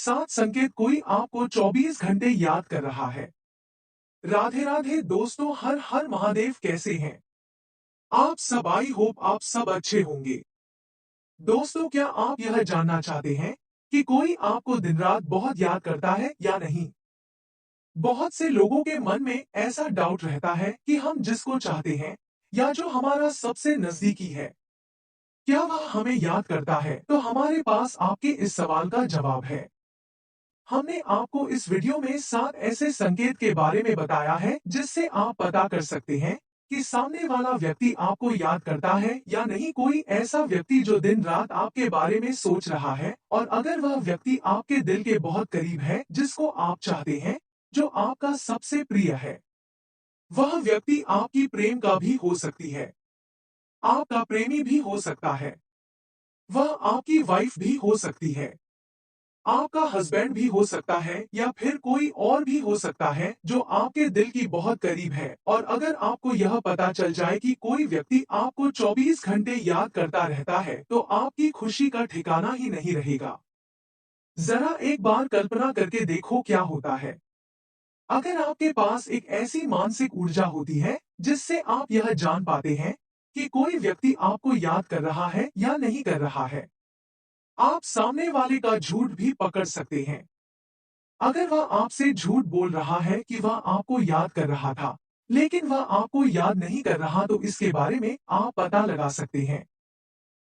सात संकेत कोई आपको 24 घंटे याद कर रहा है। राधे राधे दोस्तों, हर हर महादेव। कैसे हैं आप सब? आई होप आप सब अच्छे होंगे। दोस्तों, क्या आप यह जानना चाहते हैं कि कोई आपको दिन रात बहुत याद करता है या नहीं? बहुत से लोगों के मन में ऐसा डाउट रहता है कि हम जिसको चाहते हैं या जो हमारा सबसे नजदीकी है, क्या वह हमें याद करता है? तो हमारे पास आपके इस सवाल का जवाब है। हमने आपको इस वीडियो में 7 ऐसे संकेत के बारे में बताया है जिससे आप पता कर सकते हैं कि सामने वाला व्यक्ति आपको याद करता है या नहीं। कोई ऐसा व्यक्ति जो दिन रात आपके बारे में सोच रहा है, और अगर वह व्यक्ति आपके दिल के बहुत करीब है, जिसको आप चाहते हैं, जो आपका सबसे प्रिय है, वह व्यक्ति आपकी प्रेम का भी हो सकती है, आपका प्रेमी भी हो सकता है, वह आपकी वाइफ भी हो सकती है, आपका हस्बैंड भी हो सकता है, या फिर कोई और भी हो सकता है जो आपके दिल की बहुत करीब है। और अगर आपको यह पता चल जाए कि कोई व्यक्ति आपको 24 घंटे याद करता रहता है, तो आपकी खुशी का ठिकाना ही नहीं रहेगा। जरा एक बार कल्पना करके देखो क्या होता है अगर आपके पास एक ऐसी मानसिक ऊर्जा होती है जिससे आप यह जान पाते हैं कि कोई व्यक्ति आपको याद कर रहा है या नहीं कर रहा है। आप सामने वाले का झूठ भी पकड़ सकते हैं। अगर वह आपसे झूठ बोल रहा है कि वह आपको याद कर रहा था, लेकिन वह आपको याद नहीं कर रहा, तो इसके बारे में आप पता लगा सकते हैं।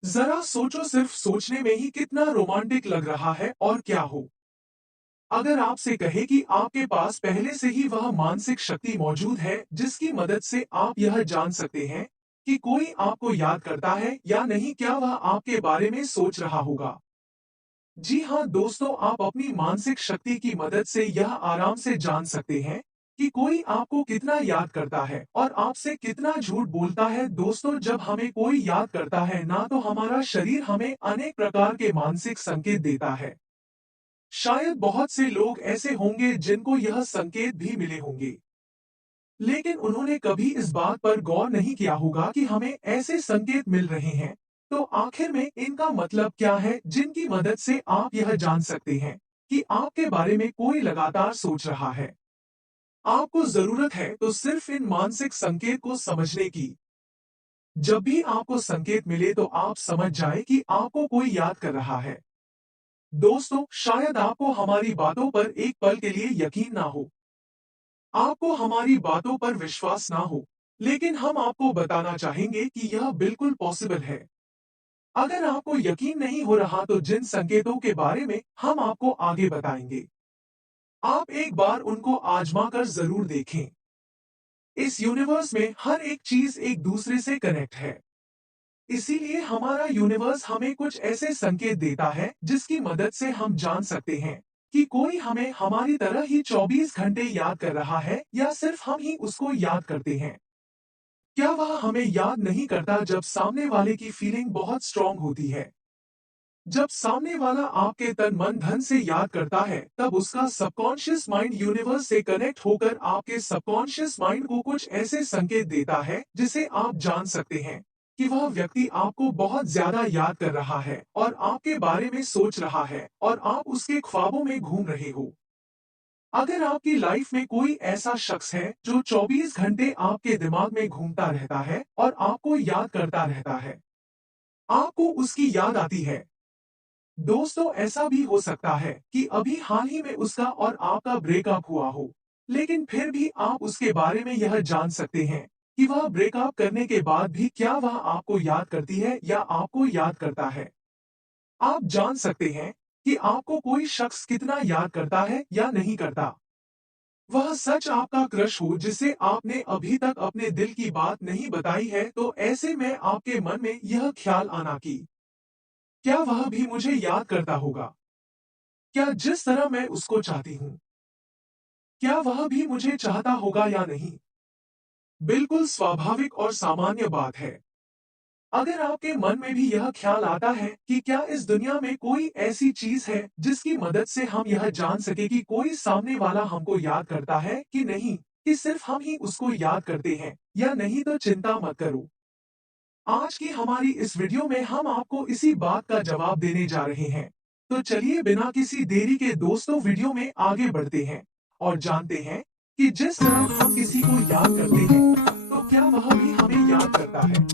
जरा सोचो, सिर्फ सोचने में ही कितना रोमांटिक लग रहा है। और क्या हो अगर आपसे कहे कि आपके पास पहले से ही वह मानसिक शक्ति मौजूद है जिसकी मदद से आप यह जान सकते हैं कि कोई आपको याद करता है या नहीं। क्या वह आपके बारे में सोच रहा होगा? जी हाँ दोस्तों, आप अपनी मानसिक शक्ति की मदद से यह आराम से जान सकते हैं कि कोई आपको कितना याद करता है और आपसे कितना झूठ बोलता है। दोस्तों, जब हमें कोई याद करता है ना, तो हमारा शरीर हमें अनेक प्रकार के मानसिक संकेत देता है। शायद बहुत से लोग ऐसे होंगे जिनको यह संकेत भी मिले होंगे, लेकिन उन्होंने कभी इस बात पर गौर नहीं किया होगा कि हमें ऐसे संकेत मिल रहे हैं। तो आखिर में इनका मतलब क्या है, जिनकी मदद से आप यह जान सकते हैं कि आपके बारे में कोई लगातार सोच रहा है? आपको जरूरत है तो सिर्फ इन मानसिक संकेत को समझने की। जब भी आपको संकेत मिले तो आप समझ जाएं कि आपको कोई याद कर रहा है। दोस्तों, शायद आपको हमारी बातों पर एक पल के लिए यकीन ना हो, आपको हमारी बातों पर विश्वास ना हो, लेकिन हम आपको बताना चाहेंगे कि यह बिल्कुल पॉसिबल है। अगर आपको यकीन नहीं हो रहा, तो जिन संकेतों के बारे में हम आपको आगे बताएंगे, आप एक बार उनको आजमा कर जरूर देखें। इस यूनिवर्स में हर एक चीज एक दूसरे से कनेक्ट है। इसीलिए हमारा यूनिवर्स हमें कुछ ऐसे संकेत देता है जिसकी मदद से हम जान सकते हैं कि कोई हमें हमारी तरह ही 24 घंटे याद कर रहा है, या सिर्फ हम ही उसको याद करते हैं। क्या वह हमें याद नहीं करता जब सामने वाले की फीलिंग बहुत स्ट्रांग होती है? जब सामने वाला आपके तन मन धन से याद करता है, तब उसका सबकॉन्शियस माइंड यूनिवर्स से कनेक्ट होकर आपके सबकॉन्शियस माइंड को कुछ ऐसे संकेत देता है जिसे आप जान सकते हैं कि वह व्यक्ति आपको बहुत ज्यादा याद कर रहा है और आपके बारे में सोच रहा है, और आप उसके ख्वाबों में घूम रहे हो। अगर आपकी लाइफ में कोई ऐसा शख्स है जो 24 घंटे आपके दिमाग में घूमता रहता है और आपको याद करता रहता है, आपको उसकी याद आती है। दोस्तों, ऐसा भी हो सकता है कि अभी हाल ही में उसका और आपका ब्रेकअप हुआ हो, लेकिन फिर भी आप उसके बारे में यह जान सकते हैं कि वह ब्रेकअप करने के बाद भी क्या वह आपको याद करती है या आपको याद करता है। आप जान सकते हैं कि आपको कोई शख्स कितना याद करता है या नहीं करता। वह सच आपका क्रश हो जिसे आपने अभी तक अपने दिल की बात नहीं बताई है, तो ऐसे में आपके मन में यह ख्याल आना कि क्या वह भी मुझे याद करता होगा? क्या जिस तरह मैं उसको चाहती हूँ, क्या वह भी मुझे चाहता होगा या नहीं? बिल्कुल स्वाभाविक और सामान्य बात है। अगर आपके मन में भी यह ख्याल आता है कि क्या इस दुनिया में कोई ऐसी चीज है जिसकी मदद से हम यह जान सके कि कोई सामने वाला हमको याद करता है कि नहीं, कि सिर्फ हम ही उसको याद करते हैं या नहीं, तो चिंता मत करो। आज की हमारी इस वीडियो में हम आपको इसी बात का जवाब देने जा रहे हैं। तो चलिए बिना किसी देरी के दोस्तों वीडियो में आगे बढ़ते हैं और जानते हैं कि जिस तरह हम किसी को याद करते हैं, तो क्या वह भी हमें याद करता है।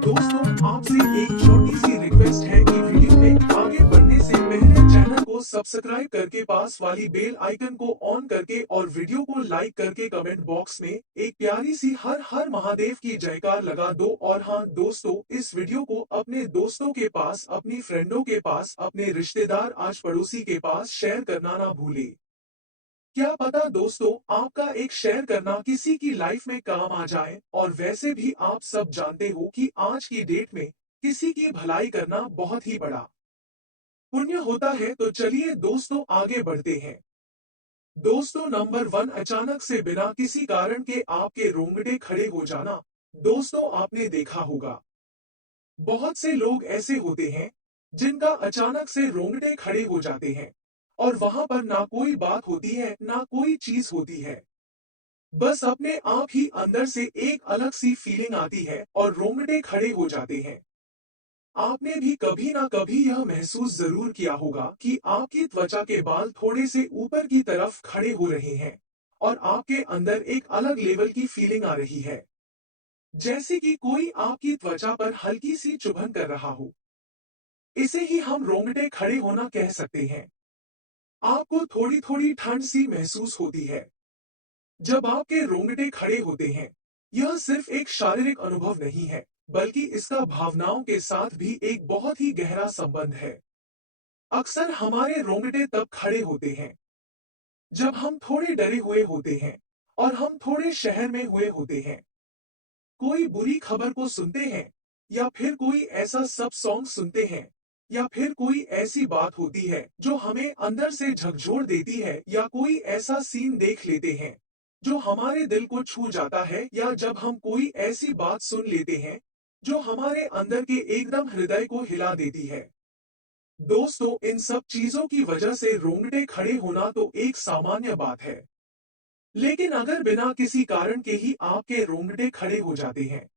दोस्तों, आपसे एक छोटी सी रिक्वेस्ट है कि वीडियो में आगे बढ़ने से पहले चैनल को सब्सक्राइब करके पास वाली बेल आइकन को ऑन करके और वीडियो को लाइक करके कमेंट बॉक्स में एक प्यारी सी हर हर महादेव की जयकार लगा दो। और हाँ दोस्तों, इस वीडियो को अपने दोस्तों के पास, अपनी फ्रेंडों के पास, अपने रिश्तेदार आज पड़ोसी के पास शेयर करना ना भूले। क्या पता दोस्तों, आपका एक शेयर करना किसी की लाइफ में काम आ जाए। और वैसे भी आप सब जानते हो कि आज की डेट में किसी की भलाई करना बहुत ही बड़ा पुण्य होता है। तो चलिए दोस्तों आगे बढ़ते हैं। दोस्तों, नंबर 1, अचानक से बिना किसी कारण के आपके रोंगटे खड़े हो जाना। दोस्तों, आपने देखा होगा बहुत से लोग ऐसे होते हैं जिनका अचानक से रोंगटे खड़े हो जाते हैं और वहां पर ना कोई बात होती है, ना कोई चीज होती है। बस अपने आप ही अंदर से एक अलग सी फीलिंग आती है और रोंगटे खड़े हो जाते हैं। आपने भी कभी ना कभी यह महसूस जरूर किया होगा कि आपकी त्वचा के बाल थोड़े से ऊपर की तरफ खड़े हो रहे हैं और आपके अंदर एक अलग लेवल की फीलिंग आ रही है, जैसे कि कोई आपकी त्वचा पर हल्की सी चुभन कर रहा हो। इसे ही हम रोंगटे खड़े होना कह सकते हैं। आपको थोड़ी थोड़ी ठंड सी महसूस होती है जब आपके रोंगटे खड़े होते हैं। यह सिर्फ एक शारीरिक अनुभव नहीं है, बल्कि इसका भावनाओं के साथ भी एक बहुत ही गहरा संबंध है। अक्सर हमारे रोंगटे तब खड़े होते हैं जब हम थोड़े डरे हुए होते हैं और हम थोड़े शहर में हुए होते हैं। कोई बुरी खबर को सुनते हैं, या फिर कोई ऐसा सब सॉन्ग सुनते हैं, या फिर कोई ऐसी बात होती है जो हमें अंदर से झकझोर देती है, या कोई ऐसा सीन देख लेते हैं जो हमारे दिल को छू जाता है, या जब हम कोई ऐसी बात सुन लेते हैं जो हमारे अंदर के एकदम हृदय को हिला देती है। दोस्तों, इन सब चीजों की वजह से रोंगटे खड़े होना तो एक सामान्य बात है, लेकिन अगर बिना किसी कारण के ही आपके रोंगटे खड़े हो जाते हैं,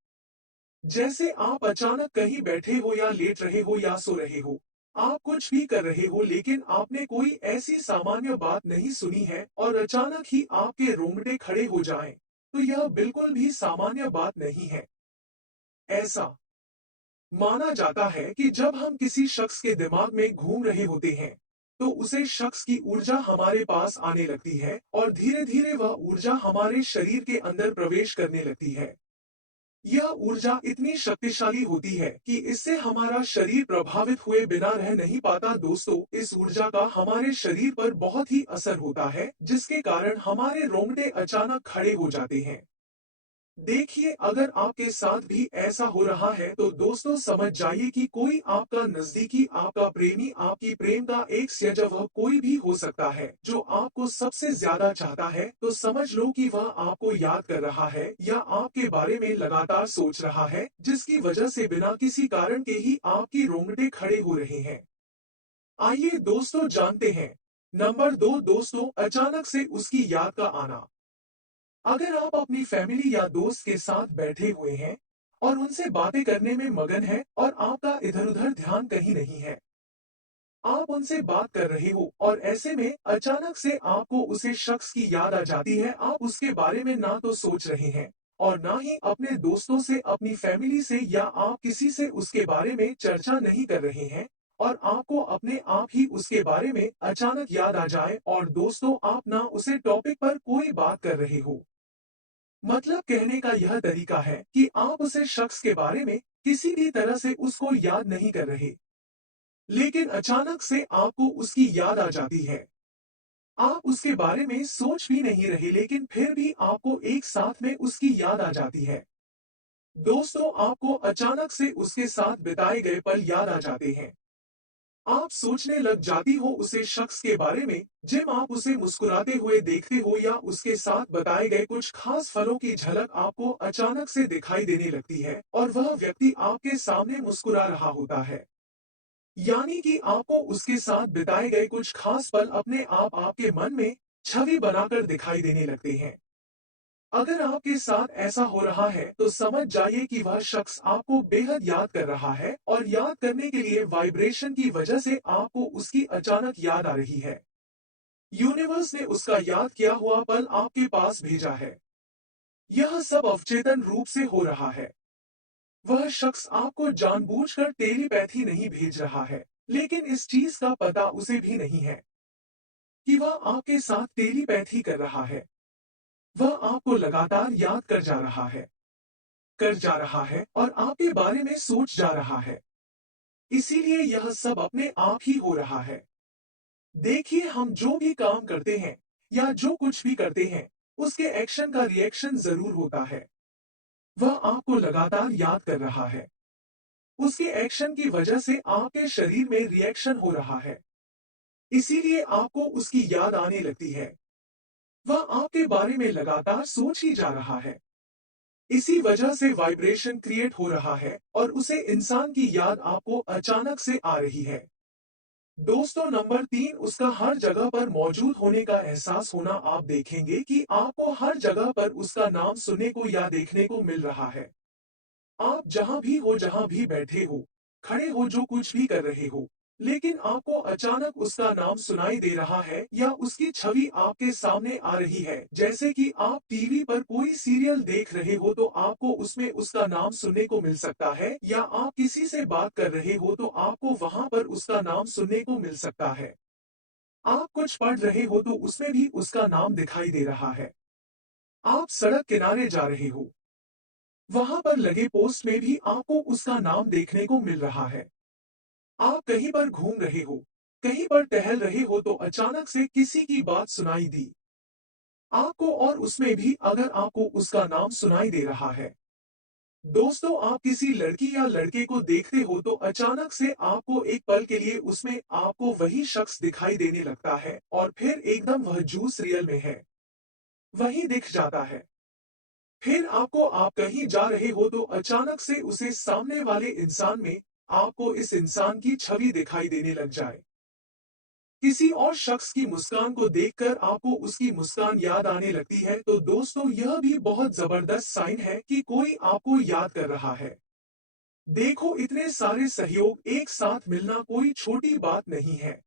जैसे आप अचानक कहीं बैठे हो या लेट रहे हो या सो रहे हो, आप कुछ भी कर रहे हो लेकिन आपने कोई ऐसी सामान्य बात नहीं सुनी है और अचानक ही आपके रोंगटे खड़े हो जाएं, तो यह बिल्कुल भी सामान्य बात नहीं है। ऐसा माना जाता है कि जब हम किसी शख्स के दिमाग में घूम रहे होते हैं, तो उसे शख्स की ऊर्जा हमारे पास आने लगती है और धीरे धीरे वह ऊर्जा हमारे शरीर के अंदर प्रवेश करने लगती है। यह ऊर्जा इतनी शक्तिशाली होती है कि इससे हमारा शरीर प्रभावित हुए बिना रह नहीं पाता। दोस्तों, इस ऊर्जा का हमारे शरीर पर बहुत ही असर होता है, जिसके कारण हमारे रोंगटे अचानक खड़े हो जाते हैं। देखिए, अगर आपके साथ भी ऐसा हो रहा है तो दोस्तों समझ जाइए कि कोई आपका नजदीकी, आपका प्रेमी, आपकी प्रेम का एक या वह कोई भी हो सकता है जो आपको सबसे ज्यादा चाहता है। तो समझ लो कि वह आपको याद कर रहा है या आपके बारे में लगातार सोच रहा है, जिसकी वजह से बिना किसी कारण के ही आपकी रोंगटे खड़े हो रहे हैं। आइए दोस्तों जानते हैं। नंबर 2, दोस्तों अचानक से उसकी याद का आना। अगर आप अपनी फैमिली या दोस्त के साथ बैठे हुए हैं और उनसे बातें करने में मगन हैं और आपका इधर-उधर ध्यान कहीं नहीं है, आप उनसे बात कर रहे हो और ऐसे में अचानक से आपको उसे शख्स की याद आ जाती है। आप उसके बारे में ना तो सोच रहे हैं और ना ही अपने दोस्तों से, अपनी फैमिली से या आप किसी से उसके बारे में चर्चा नहीं कर रहे हैं, और आपको अपने आप ही उसके बारे में अचानक याद आ जाए और दोस्तों आप ना उसे टॉपिक पर कोई बात कर रहे हो। मतलब कहने का यह तरीका है कि आप उसे शख्स के बारे में किसी भी तरह से उसको याद नहीं कर रहे, लेकिन अचानक से आपको उसकी याद आ जाती है। आप उसके बारे में सोच भी नहीं रहे, लेकिन फिर भी आपको एक साथ में उसकी याद आ जाती है। दोस्तों, आपको अचानक से उसके साथ बिताए गए पल याद आ जाते हैं। आप सोचने लग जाती हो उसे शख्स के बारे में, जब आप उसे मुस्कुराते हुए देखते हो या उसके साथ बताए गए कुछ खास फलों की झलक आपको अचानक से दिखाई देने लगती है और वह व्यक्ति आपके सामने मुस्कुरा रहा होता है। यानी कि आपको उसके साथ बिताए गए कुछ खास पल अपने आप आपके मन में छवि बनाकर दिखाई देने लगते हैं। अगर आपके साथ ऐसा हो रहा है तो समझ जाइए कि वह शख्स आपको बेहद याद कर रहा है और याद करने के लिए वाइब्रेशन की वजह से आपको उसकी अचानक याद आ रही है। यूनिवर्स ने उसका याद किया हुआ पल आपके पास भेजा है। यह सब अवचेतन रूप से हो रहा है। वह शख्स आपको जानबूझकर टेलीपैथी नहीं भेज रहा है, लेकिन इस चीज का पता उसे भी नहीं है कि वह आपके साथ टेलीपैथी कर रहा है। वह आपको लगातार याद कर जा रहा है और आपके बारे में सोच जा रहा है। इसीलिए यह सब अपने आप ही हो रहा है। देखिए, हम जो भी काम करते हैं या जो कुछ भी करते हैं, उसके एक्शन का रिएक्शन जरूर होता है। वह आपको लगातार याद कर रहा है। उसके एक्शन की वजह से आपके शरीर में रिएक्शन हो रहा है। इसीलिए आपको उसकी याद आने लगती है। वह आपके बारे में लगातार सोच ही जा रहा है। इसी वजह से वाइब्रेशन क्रिएट हो रहा है और उसे इंसान की याद आपको अचानक से आ रही है। दोस्तों, नंबर 3, उसका हर जगह पर मौजूद होने का एहसास होना। आप देखेंगे कि आपको हर जगह पर उसका नाम सुनने को या देखने को मिल रहा है। आप जहां भी बैठे हो, खड़े हो, जो कुछ भी कर रहे हो, लेकिन आपको अचानक उसका नाम सुनाई दे रहा है या उसकी छवि आपके सामने आ रही है। जैसे कि आप टीवी पर कोई सीरियल देख रहे हो तो आपको उसमें उसका नाम सुनने को मिल सकता है, या आप किसी से बात कर रहे हो तो आपको वहां पर उसका नाम सुनने को मिल सकता है। आप कुछ पढ़ रहे हो तो उसमें भी उसका नाम दिखाई दे रहा है। आप सड़क किनारे जा रहे हो, वहां पर लगे पोस्ट में भी आपको उसका नाम देखने को मिल रहा है। आप कहीं पर घूम रहे हो, कहीं पर टहल रहे हो तो अचानक से किसी की बात सुनाई दी आपको, और उसमें भी अगर आपको उसका नाम सुनाई दे रहा है। दोस्तों, आप किसी लड़की या लड़के को देखते हो तो अचानक से आपको एक पल के लिए उसमें आपको वही शख्स दिखाई देने लगता है और फिर एकदम वह जूस रियल में है, वही दिख जाता है। फिर आपको आप कहीं जा रहे हो तो अचानक से उसे सामने वाले इंसान में आपको इस इंसान की छवि दिखाई देने लग जाए। किसी और शख्स की मुस्कान को देखकर आपको उसकी मुस्कान याद आने लगती है तो दोस्तों, यह भी बहुत जबरदस्त साइन है कि कोई आपको याद कर रहा है। देखो, इतने सारे सहयोग एक साथ मिलना कोई छोटी बात नहीं है।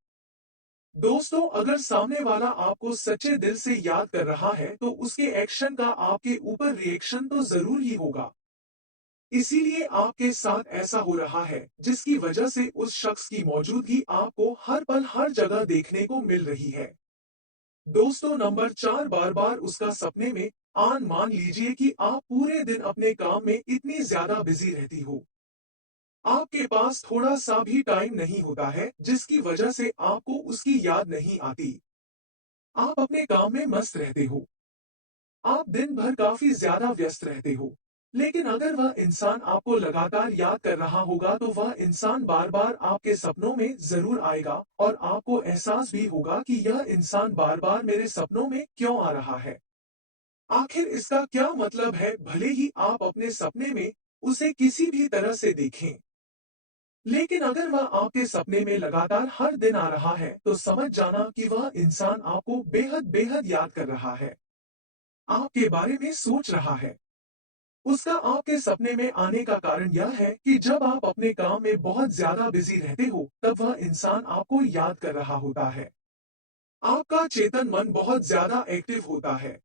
दोस्तों, अगर सामने वाला आपको सच्चे दिल से याद कर रहा है तो उसके एक्शन का आपके ऊपर रिएक्शन तो जरूर ही होगा। इसीलिए आपके साथ ऐसा हो रहा है, जिसकी वजह से उस शख्स की मौजूदगी आपको हर पल हर जगह देखने को मिल रही है। दोस्तों, नंबर 4, बार बार उसका सपने में मान लीजिए कि आप पूरे दिन अपने काम में इतनी ज्यादा बिजी रहती हो, आपके पास थोड़ा सा भी टाइम नहीं होता है, जिसकी वजह से आपको उसकी याद नहीं आती। आप अपने काम में मस्त रहते हो, आप दिन भर काफी ज्यादा व्यस्त रहते हो, लेकिन अगर वह इंसान आपको लगातार याद कर रहा होगा तो वह इंसान बार बार आपके सपनों में जरूर आएगा और आपको एहसास भी होगा कि यह इंसान बार बार मेरे सपनों में क्यों आ रहा है। आखिर इसका क्या मतलब है? भले ही आप अपने सपने में उसे किसी भी तरह से देखें, लेकिन अगर वह आपके सपने में लगातार हर दिन आ रहा है तो समझ जाना कि वह इंसान आपको बेहद बेहद याद कर रहा है, आपके बारे में सोच रहा है। उसका आपके सपने में आने का कारण यह है कि जब आप अपने काम में बहुत ज्यादा बिजी रहते हो तब वह इंसान आपको याद कर रहा होता है। आपका चेतन मन बहुत ज्यादा एक्टिव होता है,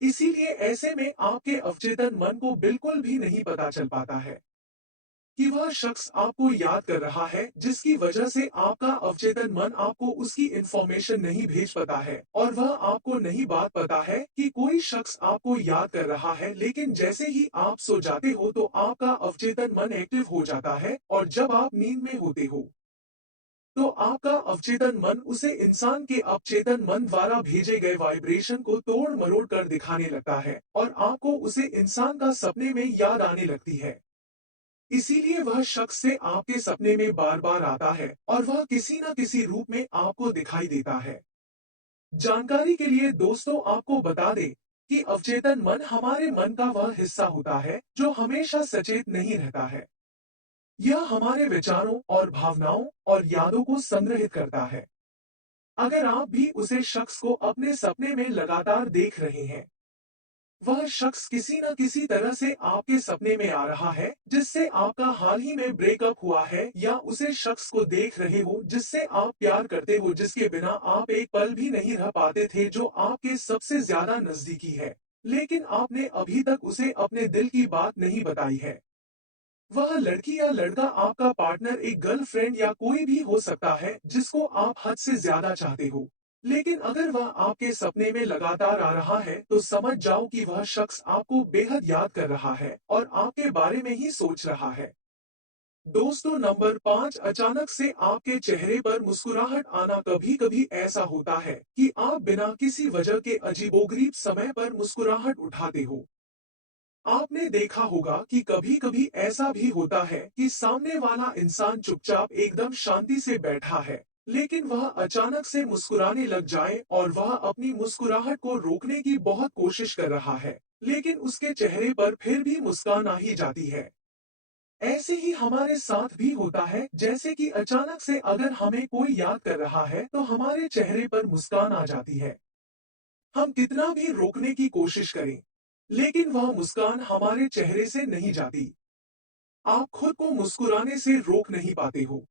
इसीलिए ऐसे में आपके अवचेतन मन को बिल्कुल भी नहीं पता चल पाता है कि वह शख्स आपको याद कर रहा है, जिसकी वजह से आपका अवचेतन मन आपको उसकी इंफॉर्मेशन नहीं भेज पाता है और वह आपको नहीं बात पता है कि कोई शख्स आपको याद कर रहा है। लेकिन जैसे ही आप सो जाते हो तो आपका अवचेतन मन एक्टिव हो जाता है और जब आप नींद में होते हो तो आपका अवचेतन मन उसे इंसान के अवचेतन मन द्वारा भेजे गए वाइब्रेशन को तोड़ मरोड़ कर दिखाने लगता है और आपको उसे इंसान का सपने में याद आने लगती है। इसीलिए वह शख्स से आपके सपने में बार बार आता है और वह किसी न किसी रूप में आपको दिखाई देता है। जानकारी के लिए दोस्तों, आपको बता दें कि अवचेतन मन हमारे मन का वह हिस्सा होता है जो हमेशा सचेत नहीं रहता है। यह हमारे विचारों और भावनाओं और यादों को संग्रहित करता है। अगर आप भी उसे शख्स को अपने सपने में लगातार देख रहे हैं वह शख्स किसी न किसी तरह से आपके सपने में आ रहा है, जिससे आपका हाल ही में ब्रेकअप हुआ है, या उसे शख्स को देख रहे हो जिससे आप प्यार करते हो, जिसके बिना आप एक पल भी नहीं रह पाते थे, जो आपके सबसे ज्यादा नजदीकी है, लेकिन आपने अभी तक उसे अपने दिल की बात नहीं बताई है। वह लड़की या लड़का आपका पार्टनर, एक गर्लफ्रेंड या कोई भी हो सकता है जिसको आप हद से ज्यादा चाहते हो। लेकिन अगर वह आपके सपने में लगातार आ रहा है, तो समझ जाओ कि वह शख्स आपको बेहद याद कर रहा है और आपके बारे में ही सोच रहा है। दोस्तों, नंबर 5, अचानक से आपके चेहरे पर मुस्कुराहट आना। कभी कभी ऐसा होता है कि आप बिना किसी वजह के अजीबोगरीब समय पर मुस्कुराहट उठाते हो। आपने देखा होगा कि कभी-कभी ऐसा भी होता है कि सामने वाला इंसान चुपचाप एकदम शांति से बैठा है, लेकिन वह अचानक से मुस्कुराने लग जाए और वह अपनी मुस्कुराहट को रोकने की बहुत कोशिश कर रहा है, लेकिन उसके चेहरे पर फिर भी मुस्कान आ ही जाती है। ऐसे ही हमारे साथ भी होता है, जैसे कि अचानक से अगर हमें कोई याद कर रहा है, तो हमारे चेहरे पर मुस्कान आ जाती है। हम कितना भी रोकने की कोशिश करें, लेकिन वह मुस्कान हमारे चेहरे से नहीं जाती। आप खुद को मुस्कुराने से रोक नहीं पाते हो।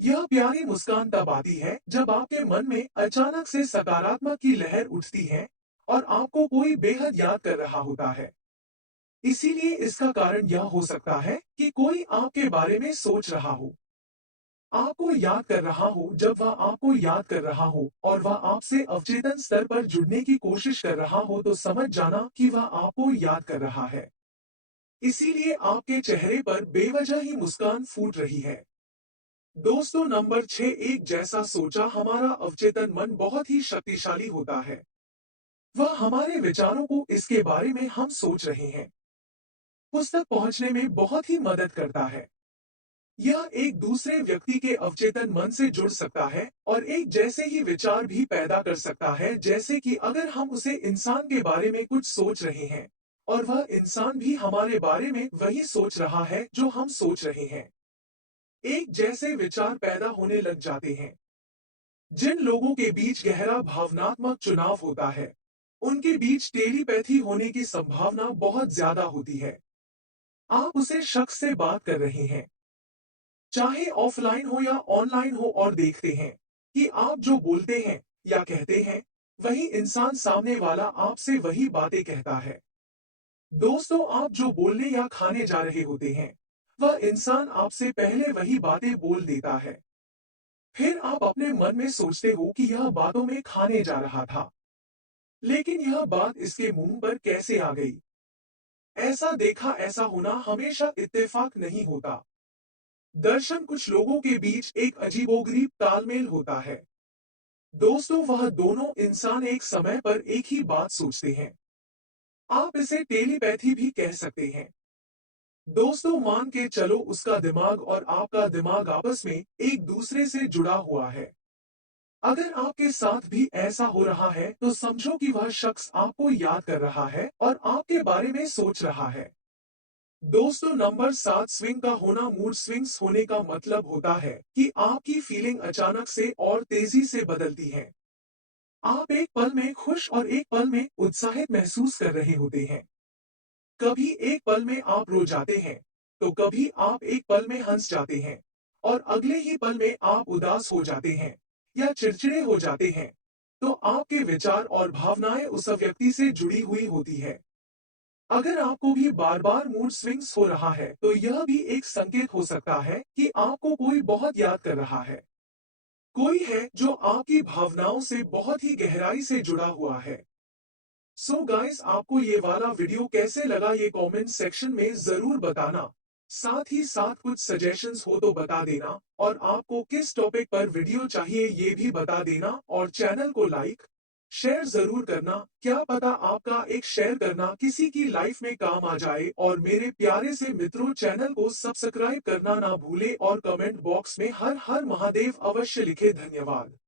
यह प्यारी मुस्कान तब आती है जब आपके मन में अचानक से सकारात्मक की लहर उठती है और आपको कोई बेहद याद कर रहा होता है। इसीलिए इसका कारण यह हो सकता है कि कोई आपके बारे में सोच रहा हो, आपको याद कर रहा हो। जब वह आपको याद कर रहा हो और वह आपसे अवचेतन स्तर पर जुड़ने की कोशिश कर रहा हो, तो समझ जाना कि वह आपको याद कर रहा है। इसीलिए आपके चेहरे पर बेवजह ही मुस्कान फूट रही है। दोस्तों, नंबर 6, एक जैसा सोचा। हमारा अवचेतन मन बहुत ही शक्तिशाली होता है। वह हमारे विचारों को, इसके बारे में हम सोच रहे हैं, उस तक पहुंचने में बहुत ही मदद करता है। यह एक दूसरे व्यक्ति के अवचेतन मन से जुड़ सकता है और एक जैसे ही विचार भी पैदा कर सकता है। जैसे कि अगर हम उसे इंसान के बारे में कुछ सोच रहे हैं और वह इंसान भी हमारे बारे में वही सोच रहा है जो हम सोच रहे हैं, एक जैसे विचार पैदा होने लग जाते हैं। जिन लोगों के बीच गहरा भावनात्मक चुनाव होता है, उनके बीच टेलीपैथी होने की संभावना बहुत ज्यादा होती है। आप उसे शख्स से बात कर रहे हैं, चाहे ऑफलाइन हो या ऑनलाइन हो, और देखते हैं कि आप जो बोलते हैं या कहते हैं, वही इंसान सामने वाला आपसे वही बातें कहता है। दोस्तों, आप जो बोलने या खाने जा रहे होते हैं, वह इंसान आपसे पहले वही बातें बोल देता है। फिर आप अपने मन में सोचते हो कि यह बातों में खाने जा रहा था, लेकिन यह बात इसके मुंह पर कैसे आ गई। ऐसा देखा ऐसा होना हमेशा इत्तेफाक नहीं होता। दर्शन, कुछ लोगों के बीच एक अजीबोगरीब तालमेल होता है। दोस्तों, वह दोनों इंसान एक समय पर एक ही बात सोचते हैं। आप इसे टेलीपैथी भी कह सकते हैं। दोस्तों, मान के चलो उसका दिमाग और आपका दिमाग आपस में एक दूसरे से जुड़ा हुआ है। अगर आपके साथ भी ऐसा हो रहा है, तो समझो कि वह शख्स आपको याद कर रहा है और आपके बारे में सोच रहा है। दोस्तों, नंबर 7, स्विंग का होना। मूड स्विंग्स होने का मतलब होता है कि आपकी फीलिंग अचानक से और तेजी से बदलती है। आप एक पल में खुश और एक पल में उत्साहित महसूस कर रहे होते हैं। कभी एक पल में आप रो जाते हैं, तो कभी आप एक पल में हंस जाते हैं और अगले ही पल में आप उदास हो जाते हैं या चिड़चिड़े हो जाते हैं। तो आपके विचार और भावनाएं उस व्यक्ति से जुड़ी हुई होती है। अगर आपको भी बार बार मूड स्विंग्स हो रहा है, तो यह भी एक संकेत हो सकता है कि आपको कोई बहुत याद कर रहा है। कोई है जो आपकी भावनाओं से बहुत ही गहराई से जुड़ा हुआ है। सो गाइस, आपको ये वाला वीडियो कैसे लगा, ये कमेंट सेक्शन में जरूर बताना। साथ ही साथ कुछ सजेशंस हो तो बता देना, और आपको किस टॉपिक पर वीडियो चाहिए ये भी बता देना, और चैनल को लाइक शेयर जरूर करना। क्या पता आपका एक शेयर करना किसी की लाइफ में काम आ जाए। और मेरे प्यारे से मित्रों, चैनल को सब्सक्राइब करना ना भूले और कमेंट बॉक्स में हर हर महादेव अवश्य लिखे। धन्यवाद।